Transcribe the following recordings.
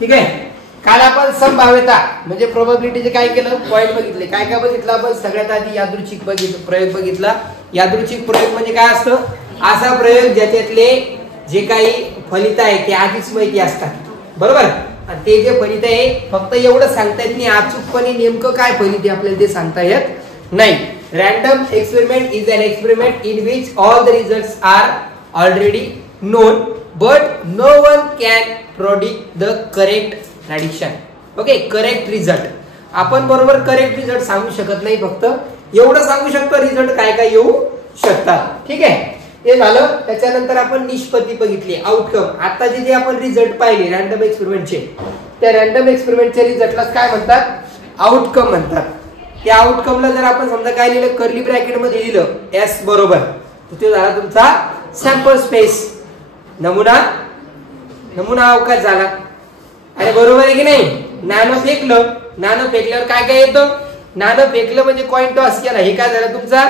ठीक आहे. काल आपण संभाव्यता म्हणजे प्रोबॅबिलिटीचे काय केलं, पॉइंट बघितले. काय काय बघितलं आपण, सगळ्यात आधी यादृच्छिक प्रयोग बघितला. यादृच्छिक प्रयोग म्हणजे काय असतं, असा प्रयोग ज्याच्यातले जे काही फलित आहे ते आधीच माहिती असतात, बरोबर. आणि ते जे फलित आहे फक्त एवढं सांगता येत नाही, अचूकपणे नेमकं काय फलित आहे आपल्याला ते सांगता येत नाही. Random experiment is an experiment in which all the results are already known but no one can predict the correct prediction. Okay, correct result आपण बरोबर करेक्ट रिझल्ट सांगू शकत नाही, फक्त एवढं सांगू शकतो रिझल्ट काय काय येऊ शकतात. ठीक आहे, हे झालं. त्याच्यानंतर आपण निष्पत्ती बघितली, आउटकम. आता जे आपण रिझल्ट पाहिले रॅन्डम एक्सपेरिमेंटचे, त्या रॅन्डम एक्सपेरिमेंटच्या रिझल्टला काय म्हणतात, आउटकम म्हणतात. त्या आउटकमला जर आपण समजा काय लिहिलं, कर्ली ब्रॅकेट मध्ये लिहिलं एस बरोबर, तर तो झाला तुमचा सॅम्पल स्पेस, नमुना अवकाश झाला. अरे बरोबर आहे की नाही. नाणं फेकलं, नाणं फेकल्यावर काय काय येतं, नाणं फेकलं म्हणजे कॉइन टॉस केला, हे काय झालं तुमचा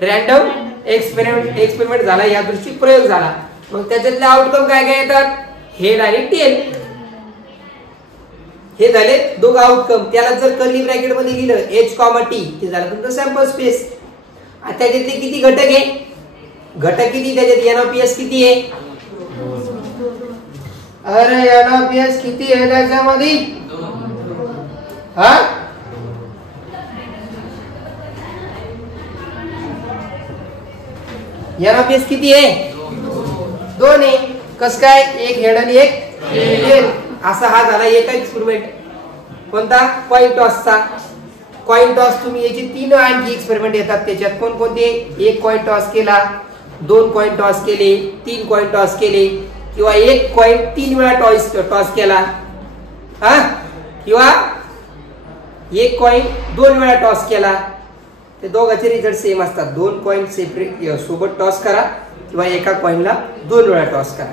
रॅन्डम एक्सपेरिमेंट झाला, यादृच्छिक प्रयोग झाला. मग त्याच्यातले आउटकम काय काय येतात, हेड आणि टेल, हे झाले दोघं आउटकम. त्याला जर कर्ली ब्रॅकेट मध्ये लिहिलं H, T, ते झालं तुमचं सॅम्पल स्पेस. आता त्याच्यातले किती घटक आहे, घटक किती त्याच्यात, NOPS किती आहे, अरे NOPS किती आहे त्याच्यामध्ये, हा NOPS किती आहे, 2 आहे. कस काय, एक हेड आणि एक टेल. असा हा झाला एक एक्सपेरिमेंट. कोणता, कॉइन टॉसचा. कॉइन टॉस तुम्ही याचे 3 आणखी एक्सपेरिमेंट येतात त्याच्यात. कोणकोणते, 1 कॉइन टॉस केला, 2 कॉइन टॉस केले, 3 कॉइन टॉस केले, किंवा 1 कॉइन 3 वेळा टॉस केला, हा, किंवा 1 कॉइन 2 वेळा टॉस केला. ते दोघांचे रिझल्ट सेम असतात. 2 कॉइन सेपरेट सोबत टॉस करा किंवा एका कॉइनला 2 वेळा टॉस करा,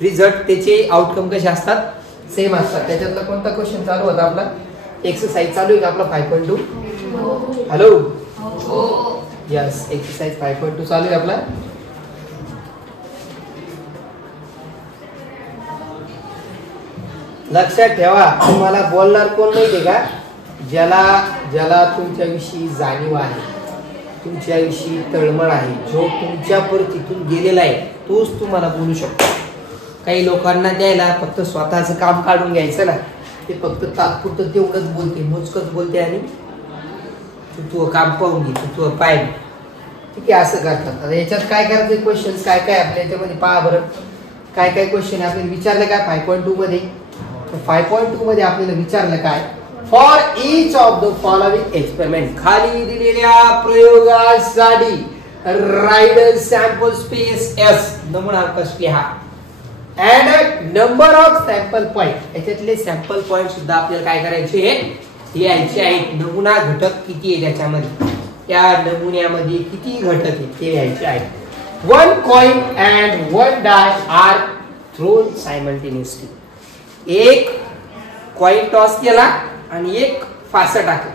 रिझल्ट त्याचे आउटकम कसे असतात, सेम असतात. त्याच्यातला कोणता क्वेश्चन चालू होता आपला, एक्सरसाइज चालू आहे का आपला 5.2, हॅलो, यस, एक्सरसाइज 5.2 चालू आहे आपला. लक्षात ठेवा, तुम्हाला बोलणार कोण माहितीये का, ज्याला तुमच्याविषयी जाणीव आहे, तुमच्याविषयी तळमळ आहे, जो तुमच्या परिस्थितीतून गेलेला आहे, तोच तुम्हाला बोलू शकतो. काही लोकांना द्यायला फक्त स्वतःचं काम काढून घ्यायचं ना, ते फक्त तात्पुरतं तेवढंच बोलते, मोजकच बोलते, आणि तू काम पाहून घे, तू पाय, ठीक आहे, असं करतात. आता याच्यात काय करायचं, क्वेश्चन काय काय आपल्या याच्यामध्ये पहा बरं. काय काय क्वेश्चन आपल्याला विचारलं काय 5.2 मध्ये. 5.2 मध्ये आपल्याला विचारलं काय, for each of the following experiment, खाली दिलेल्या प्रयोगासाठी राइट सॅम्पल स्पेस S, नमुना अवकाश लिहा, and number of sample point. याच्यातले सॅम्पल पॉइंट सुद्धा आपल्याला काय करायचे, लिहायचे आहेत. नमुना घटक किती आहे त्याच्यामध्ये, त्या नमुन्यामध्ये किती घटक आहेत ते लिहायचे आहेत. 1 coin and 1 die are thrown simultaneously. 1 coin toss केला आणि 1 फासा टाकला.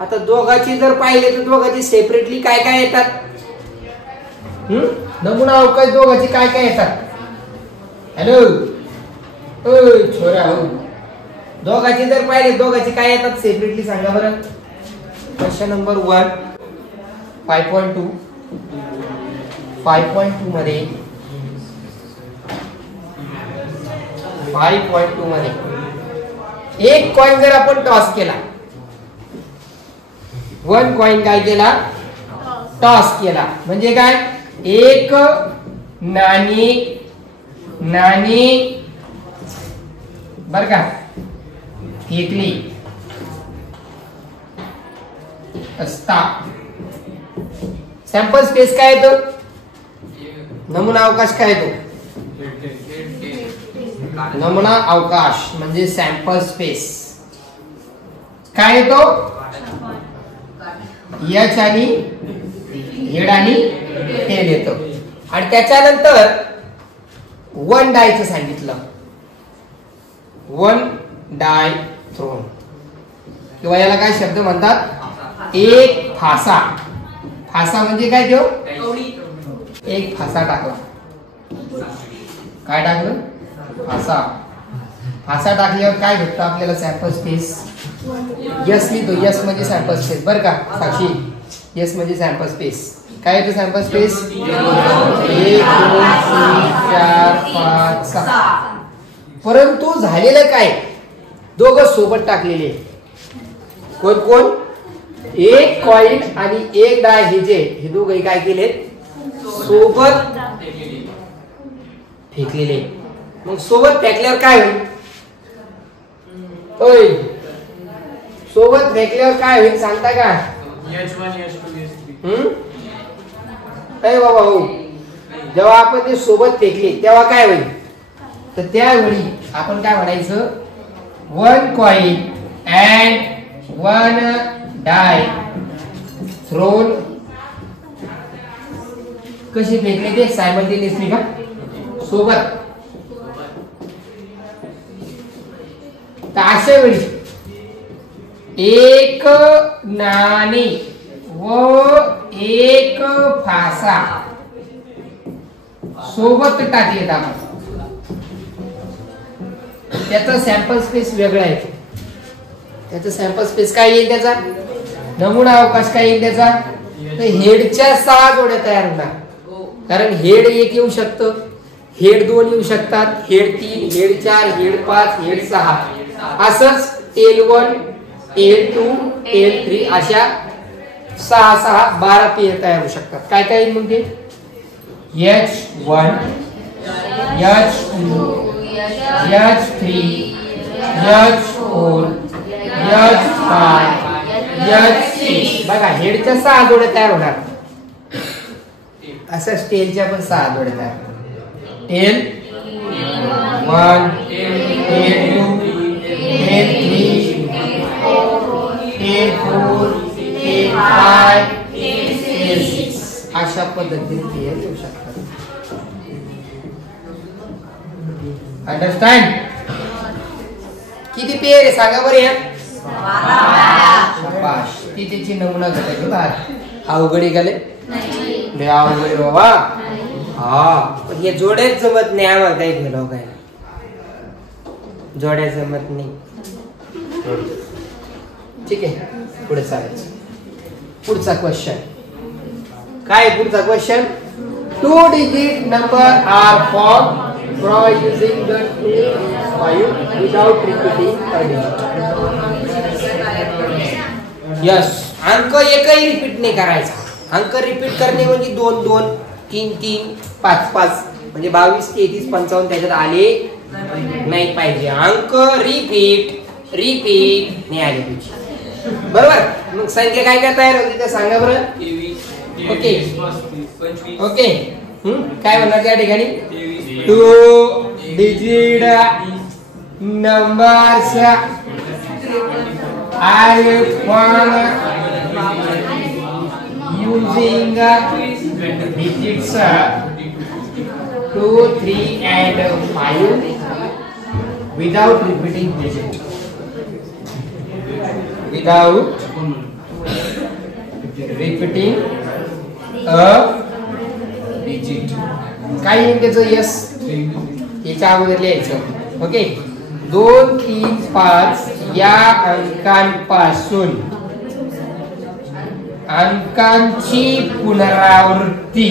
आता दोघांची जर पाहिले तर दोघांची सेपरेटली काय काय येतात, नमुना अवकाश दोघांची काय काय येतात, हॅलो छोरा हो, दोघांची जर पाहिले दोघांची काय येतात सेपरेटली सांगा बरं. क्वेश्चन नंबर 1 5.2 मध्ये 5.2 मध्ये 1 कॉइन जर आपण टॉस केला, 1 कॉइन काय केला, टॉस केला, म्हणजे काय, 1 नाणी बर का फेकली असता, सॅम्पल स्पेस काय येतो, नमुना अवकाश काय येतो, नमुना अवकाश म्हणजे सॅम्पल स्पेस काय येतो, H आणि हेड आणि टेल येतो. आणि त्याच्यानंतर 1 डायचं सांगितलं, 1 डाय थ्रोन, किंवा याला काय शब्द म्हणतात, 1 फासा. फासा म्हणजे काय देव, 1 फासा टाकला, काय टाकलं, फासा. असा टाकल्यावर काय भेटतं आपल्याला सॅम्पल स्पेस? यस लिहितो, यस म्हणजे सॅम्पल स्पेस बरं का साक्षी, यस म्हणजे सॅम्पल स्पेस. काय येतं सॅम्पल स्पेस? 1 2 3 4 5 6. परंतु झालेलं काय? दोघं सोबत टाकलेले. कोण कोण? एक कॉइन आणि एक डाय हे दोघे काय केले? सोबत फेकलेले. मग सोबत फेकल्यावर काय होईल? ओय, सोबत फेकल्यावर काय होईल सांगता का? H1 H2 H3. अरे बाबा हो, जेव्हा आपण ते सोबत फेकले तेव्हा काय होईल? तर त्यावेळी आपण काय म्हणायचं? 1 कॉइन अँड 1 डाय थ्रोन. कशी फेकले ते? सायमल्टेनियसली का? सोबत. तर अशा वेळी एक नाणे व एक फासा सोबत टाकलेत आपण. त्याचा सॅम्पल स्पेस वेगळा आहे. त्याचा सॅम्पल स्पेस काय येईल? त्याचा नमुना अवकाश काय येईल त्याचा? तर हेडच्या 6 जोड्या तयार होणार. कारण हेड 1 येऊ शकतं, हेड 2 येऊ शकतात, हेड 3, हेड 4, हेड 5, हेड 6. असंच L1 L2 L3 अशा 6 12 पेयर तयार होऊ शकतात. काय काय येईल मग ते? H1 H2 H3 H4 H5 H6. बघा हेडच्या 6 जोड्या तयार होणार. असं स्टेलच्या पण 6 जोड्या तयार होणार. L1 L2 L3 L4 L5 L6 अशा पद्धतीने पेयर येऊ शकतात. अंडरस्टँड? किती पेयर आहे सांगा बरं या? 5. ती त्याची नमुना घटायची बाहेर. अवघड गेले नाही, अवघड बाबा. हा पण हे जोड्याच जमत नाही आम्हाला. काही गेलो काय जोड्या जमत नाही. ठीक आहे, पुढे चालायचं. पुढचा क्वेश्चन काय? पुढचा question 2 digit number are formed from using the 2 5 without repeating a digit. Yes, अंक एकही रिपीट नाही करायचा. अंक रिपीट करणे म्हणजे 2 2 3 3 5 5 म्हणजे 22 33 55 त्याच्यात आले नाही पाहिजे. अंक रिपीट नाही आले पाहिजे. बरोबर? मग संख्या काय काय तयार होते ते सांगा बरं. ओके ओके, काय म्हणणार त्या ठिकाणी? 2 digit numbers are formed using digits 2 3 and 5 without repeating digit. Without repeating a digit. काय येईल त्याचं? यस, याच्या अगोदर लिहायचं. ओके, 2 3 5 या अंकांपासून अंकांची पुनरावृत्ती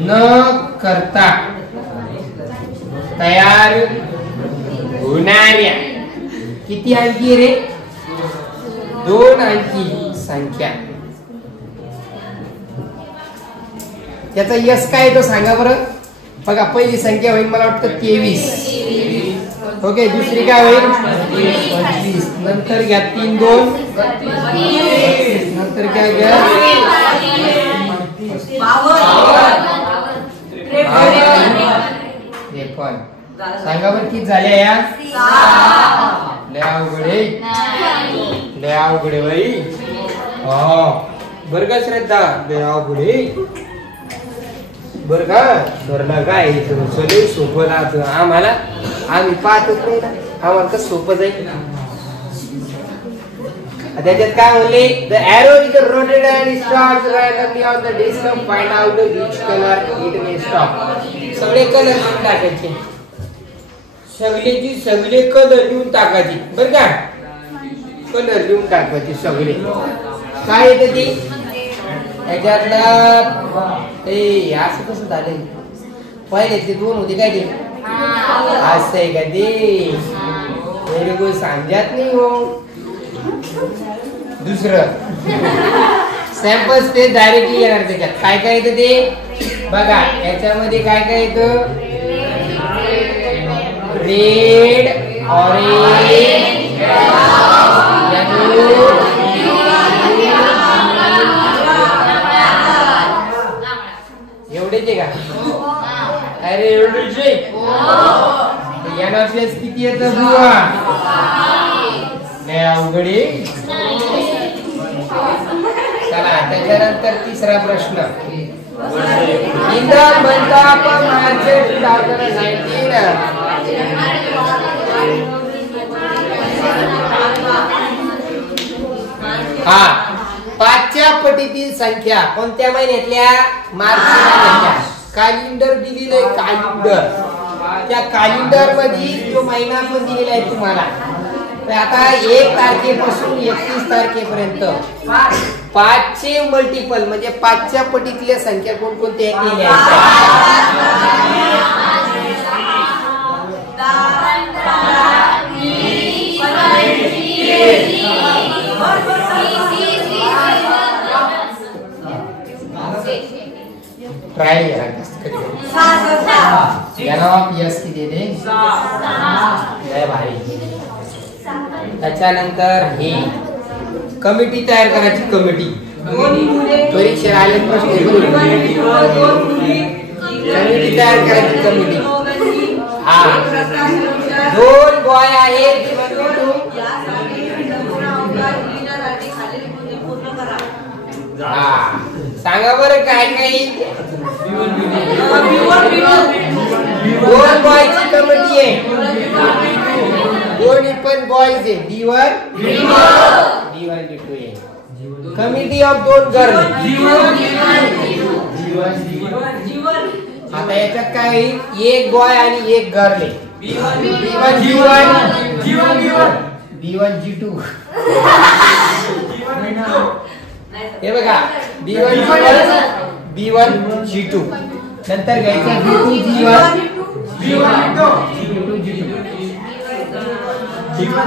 न करता तयार होणाऱ्या किती अंकी रे? 2 अंकी संख्या. त्याचा यस काय तो सांगा बरं. बघा पहिली संख्या होईल मला वाटतं 23. ओके, दुसरी काय होईल? 25. नंतर घ्या 3 2 नंतर काय घ्या 53. सांगा बरं किती झाल्या या? लय अवघड बाई. बरं का श्रद्धा, लय अवघड बरं का. बरं काय सोपं राहतं आम्हाला. आम्ही पाहतच नाही ना, आम्हाला कसं सोपं जाईल. त्याच्यात काय म्हणले? The arrow is rotated and starts randomly on the disk. Find out which color it may stop. सगळे कलर लिहून टाकायचे, सगळेची सगळे कलर लिहून टाकायचे बर का, कलर लिहून टाकायचे सगळे. काय येतं ते त्याच्यातला ते असं कसं झालंय, पहिले ते दोन होते काय ते असं आहे का ते, मेरे को समजत नाही हो. दुसरं सॅम्पल स्पेस डायरेक्टली येणार त्याच्यात. काय काय येतं ते बघा, याच्यामध्ये काय काय येतं, रेड, ऑरेंज, एवढेच आहे का? अरे एवढेच आहे. एनऑफएस किती येतं बुवा? नाही अवघड आहे. चला त्याच्यानंतर तिसरा प्रश्न. In the month of March 2019 हा 5च्या पटीतील संख्या कोणत्या महिन्यातल्या? मार्च महिन्यातल्या. कॅलेंडर दिलेलं आहे, कॅलेंडर. त्या कॅलेंडर मध्ये जो महिना पण दिलेला आहे तुम्हाला, तर आता 1 तारखेपासून 31 तारखेपर्यंत 5चे मल्टिपल म्हणजे 5च्या पटीतल्या संख्या कोणकोणत्या केल्या ट्राय यस किती दे भारी. त्याच्यानंतर हे कमिटी तयार करायची, कमिटी परीक्षा आले प्रश्न कमिटी तयार करायची, कमिटी. हा 2 बॉय आहेत, हा सांगा बरं काय काय. 2 बॉयची कमिटी आहे, दोन्ही पण बॉयज आहे, B1 B1 B2 आहे. Committee of 2 girl. आता याच्यात काय, 1 बॉय आणि 1 गर्ल आहे. B1 B1 G2. हे बघा B1 G2. नंतर घ्यायचं B2 G1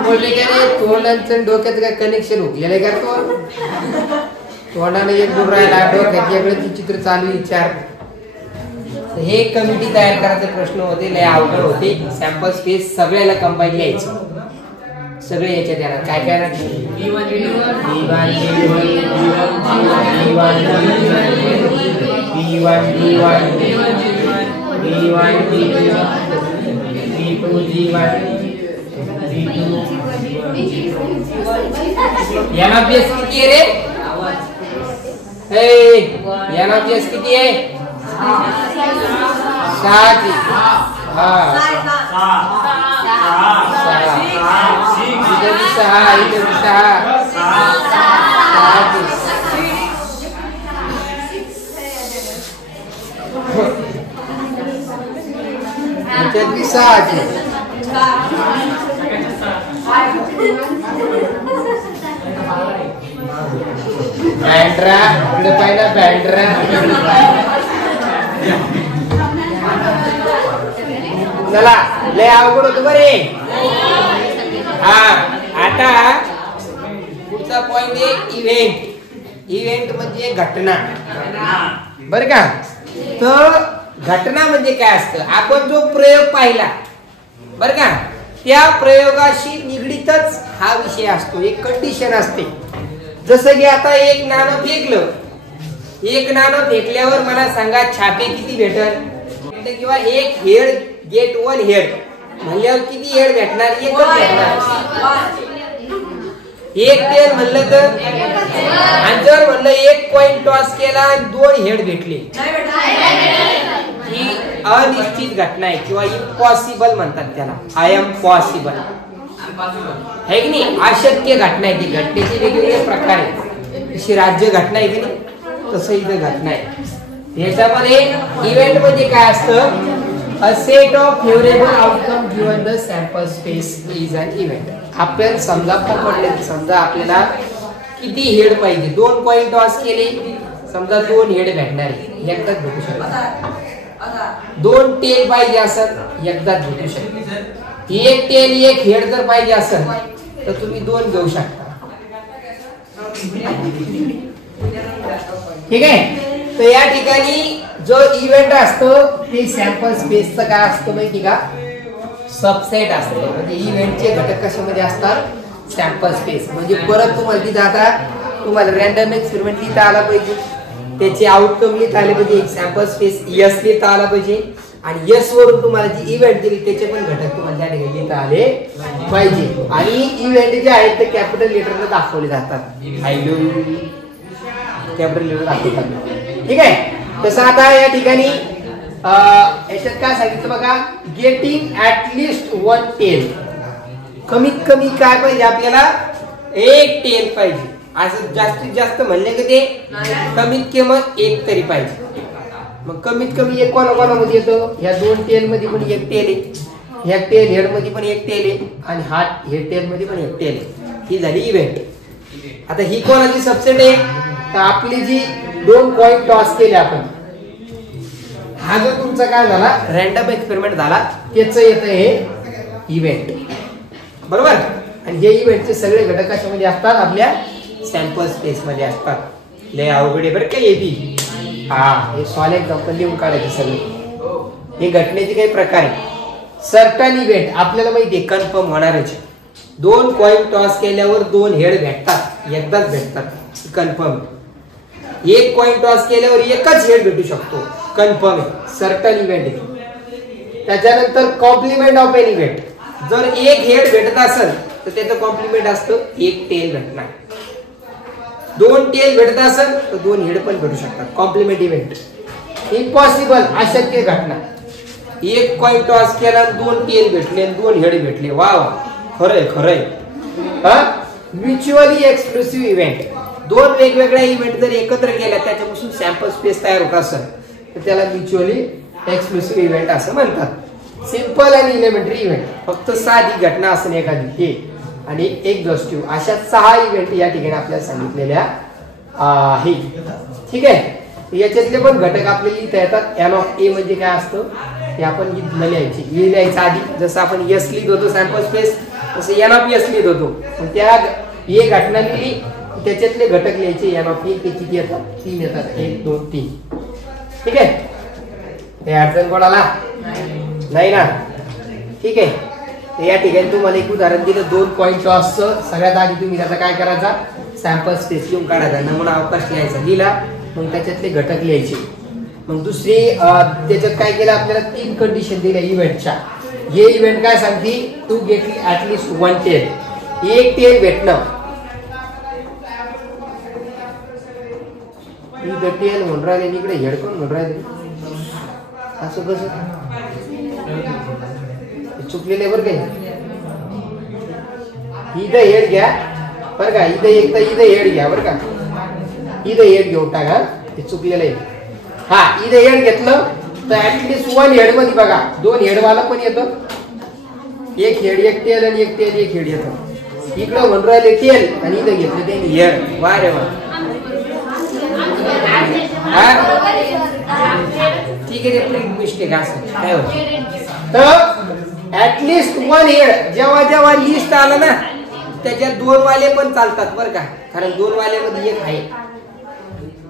बोलले का नाही, तोंडांचं डोक्यात काय कनेक्शन हुकलेलं आहे का? तोंडाने एक दूर राहिला, डोक्यात वेगळं चित्र चालू विचार. हे कमिटी तयार करायचे प्रश्न होते, लय अवघड होते. सॅम्पल स्पेस सगळ्याला कंबाईन लिहायचं, सगळे याच्यात येणार. काय काय येणार? एनऑफएस किती आहे रे? एनऑफएस किती आहे? 6. हा 6. बँड्रा इकडे पाहिला, बँड्रा. चला लय अवघड होतं बरे. हा आता पुढचा पॉइंट आहे इव्हेंट. इव्हेंट म्हणजे घटना बर का. तर घटना म्हणजे काय असतं, आपण जो प्रयोग पाहिला बर का, त्या प्रयोगाशी निगडीतच हा विषय असतो, एक कंडिशन असते. जसं की आता एक नाणं फेकलं, एक नाणं फेकल्यावर मला सांगा छापे किती भेटल, किंवा एक हेड गेट 1 हेड म्हणल्यावर किती हेड भेटणार? एकच भेटणार. एक टेल म्हणलं तर, आणि जर म्हणलं 1 कॉइन टॉस केला आणि 2 हेड भेटले, ही अनिश्चित घटना आहे किंवा इम्पॉसिबल म्हणतात त्याला. आय एम पॉसिबल है की नाही, अशक्य घटना आहे. ती घटनेचे वेगवेगळे प्रकार आहेत. जशी राज्य घटना आहे की नाही, तसं इथं घटना आहे. याच्यामध्ये इव्हेंट म्हणजे काय असतं, A set of favorable outcome given the sample space is an event. आपण समजा पकडले, समजा आपल्याला किती हेड पाहिजे, 2 कॉइन टॉस केले, समजा 2 हेड भेटणार आहे, एकदाच भेटू शकतात. 2 टेल पाहिजे असं एकदाच भेटू शकतात. एक टेल एक हेड जर पाहिजे असेल तर तुम्ही 2 घेऊ शकता. ठीक आहे. तर या ठिकाणी जो इव्हेंट असतो ते सॅम्पल स्पेसचं काय असतं माहिती का, सबसेट असतो. म्हणजे इव्हेंटचे घटक कशामध्ये असतात, सॅम्पल स्पेस. म्हणजे परत तुम्हाला तिथं आता तुम्हाला रँडम एक्सपेरिमेंट लिहिता आला पाहिजे, त्याचे आउटकम लिहिता आले पाहिजे, एक सॅम्पल स्पेस यस लिहिता आला पाहिजे, आणि यस वरून तुम्हाला जी इव्हेंट दिली त्याचे पण घटक तुम्हाला त्या ठिकाणी लिहिता आले पाहिजे. आणि इव्हेंट जे आहेत ते कॅपिटल लेटरने दाखवले जातात, कॅपिटल लेटर दाखवतात. ठीक आहे. तसं आता या ठिकाणी याच्यात काय सांगितलं बघा, गेटिंग ऍटलिस्ट 1 टेल. कमीत कमी काय पाहिजे आपल्याला, 1 टेल पाहिजे. असं जास्तीत जास्त म्हणले की ते कमीत कमी 1 तरी पाहिजे. मग कमीत कमी 1 कोणामध्ये येतं, ह्या 2 टेल मध्ये पण 1 टेल आहे, ह्या टेल हेड मध्ये पण 1 टेल आहे, आणि हा हेड टेल मध्ये पण 1 टेल आहे. ही झाली इव्हेंट. आता ही कोणाची सबसेट आहे, तर आपली जी 2 कॉइन टॉस केले आपण, हा जो तुमचा काय झाला रँडम एक्सपेरिमेंट झाला, त्याचं येतं हे इव्हेंट. बरोबर. आणि हे इव्हेंटचे सगळे घटक कशामध्ये असतात, आपल्या सॅम्पल स्पेस मध्ये असतात. लय अवघड बरं काय येते. हा, हे सॉलिड एक्झाम्पल लिहून काढायचे सगळे. हे घटनेचे काही प्रकार आहे. सर्टन इव्हेंट आपल्याला माहिती आहे कन्फर्म होणारच. 2 कॉइन टॉस केल्यावर 2 हेड भेटतात, एकदाच भेटतात, कन्फर्म. 1 कॉइन टॉस केल्यावर एकच हेड भेटू शकतो, कन्फर्म आहे, सर्टन इव्हेंट आहे. त्याच्यानंतर कॉम्प्लिमेंट ऑफ एन इव्हेंट. जर 1 हेड भेटत असेल तर त्याचं कॉम्प्लिमेंट असतं 1 टेल भेटणार. 2 टेल भेटत असेल तर 2 हेड पण भेटू शकतात, कॉम्प्लिमेंट इव्हेंट. इम्पॉसिबल, अशक्य घटना. 1 कॉइन टॉस केला, 2 टेल भेटले, 2 हेड भेटले, वा वा, खरंय खरंय. हा, म्युच्युअली एक्सक्लुसिव्ह इव्हेंट. 2 वेगवेगळ्या इव्हेंट जर एकत्र केल्या त्याच्यापासून सॅम्पल स्पेस तयार होत असेल तर त्याला म्युच्युअली एक्सक्लुसिव्ह इव्हेंट असं म्हणतात. सिंपल आणि एलिमेंटरी इव्हेंट, फक्त साधी घटना असणे एखादी, हे आणि एक्झॉस्टिव्ह, अशा 6 इव्हेंट या ठिकाणी आपल्याला सांगितलेल्या आहे. ठीक आहे. याच्यातले पण घटक आपल्याला लिहिता येतात. एन ऑफ ए म्हणजे काय असतं ते आपण लिहायचे, ए लिहायचं आधी. जसं आपण यस लिहित होतो सॅम्पल स्पेस, तसं एन ऑफ यस लिहित होतो. त्या ए घटना लिहिली, त्याच्यातले घटक लिहायचे एन ऑफ ए. ते किती येतात, 3 येतात, 1 2 3. ठीक आहे. हे अडचण कोणाला नाही ना. ठीक आहे. या ठिकाणी तुम्हाला एक उदाहरण दिलं 2 कॉइन टॉसचं. सगळ्यात आधी तुम्ही त्याचा काय करायचा, सॅम्पल स्पेस लिहून काढायचा, नमुना अवकाश लिहायचा, लिहिला, मग त्याच्यातले घटक लिहायचे. मग दुसरी त्याच्यात काय केलं, आपल्याला 3 कंडिशन दिल्या इव्हेंटच्या. हे इव्हेंट काय सांगते, to get at least 1 tail, 1 tail भेटणं. इथं टेल म्हणून राहिले, इकडे हेडफोन म्हणून राहिले, असं कसं चुकलेले बरं काय. इथं हेड घ्या बरं का, इथं हेड घ्या बरं का, इथं हेड घेऊन टाका, ते चुकलेलं आहे. हा, इथं हेड घेतलं तर ऍटलिस्ट 1 हेड मध्ये बघा 2 हेड वाला पण येतं, 1 हेड 1 टेल आणि 1 टेल 1 हेड येतं. इकडं म्हणून राहिले टेल आणि इथं घेतलं ते हेड. वा रे वा. ठीक आहे, ते मिस्टेक असं काय होतं. तर ऍटलिस्ट 1 हेड जेव्हा जेव्हा लिस्ट आलं ना त्याच्यात 2 वाले पण चालतात बरं का, कारण 2 वाल्यामध्ये 1 आहे,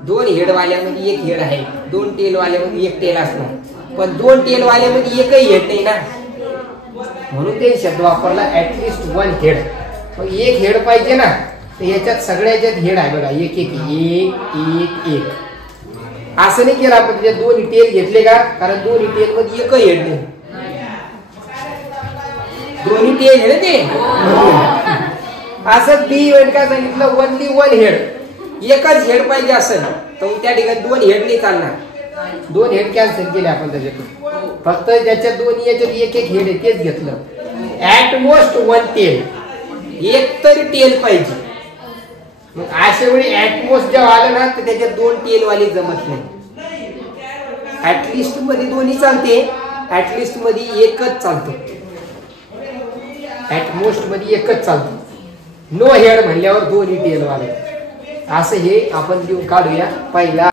2 हेड वाल्यामध्ये 1 हेड आहे, 2 टेल वाल्यामध्ये 1 टेल असणार, पण 2 टेल वाल्यामध्ये एकही हेड नाही ना, म्हणून ते शब्द वापरला ऍटलिस्ट 1 हेड. मग 1 हेड पाहिजे ना, तर याच्यात सगळ्याच्यात हेड आहे बघा, 1 1 1 1 1. असं नाही केलं आपण, त्याच्यात 2 टेल घेतले का, कारण 2 टेल मध्ये एकही हेड नाही, 2 टेल हेड ते. असं बी इव्हेंट काय सांगितलं, ओनली 1 हेड, एकच हेड पाहिजे असेल तर त्या ठिकाणी 2 हेड नाही चालणार. 2 हेड कॅन्सल केले आपण त्याच्यातून, फक्त ज्याच्यात 2 याच्यात 1 1 हेड आहे तेच घेतलं. ऍट मोस्ट 1 टेल, 1 तरी टेल पाहिजे. मग अशा वेळी ऍटमोस्ट जेव्हा आलं ना तर त्याच्यात 2 टेल वाले जमत नाही. ऍटलिस्ट मध्ये दोन्ही चालते, ऍटलिस्ट मध्ये एकच चालतो, ऍटमोस्ट मध्ये एकच चालतो. नो हेड म्हणल्यावर 2 ETL वाले. असं हे आपण लिहून काढूया. पहिला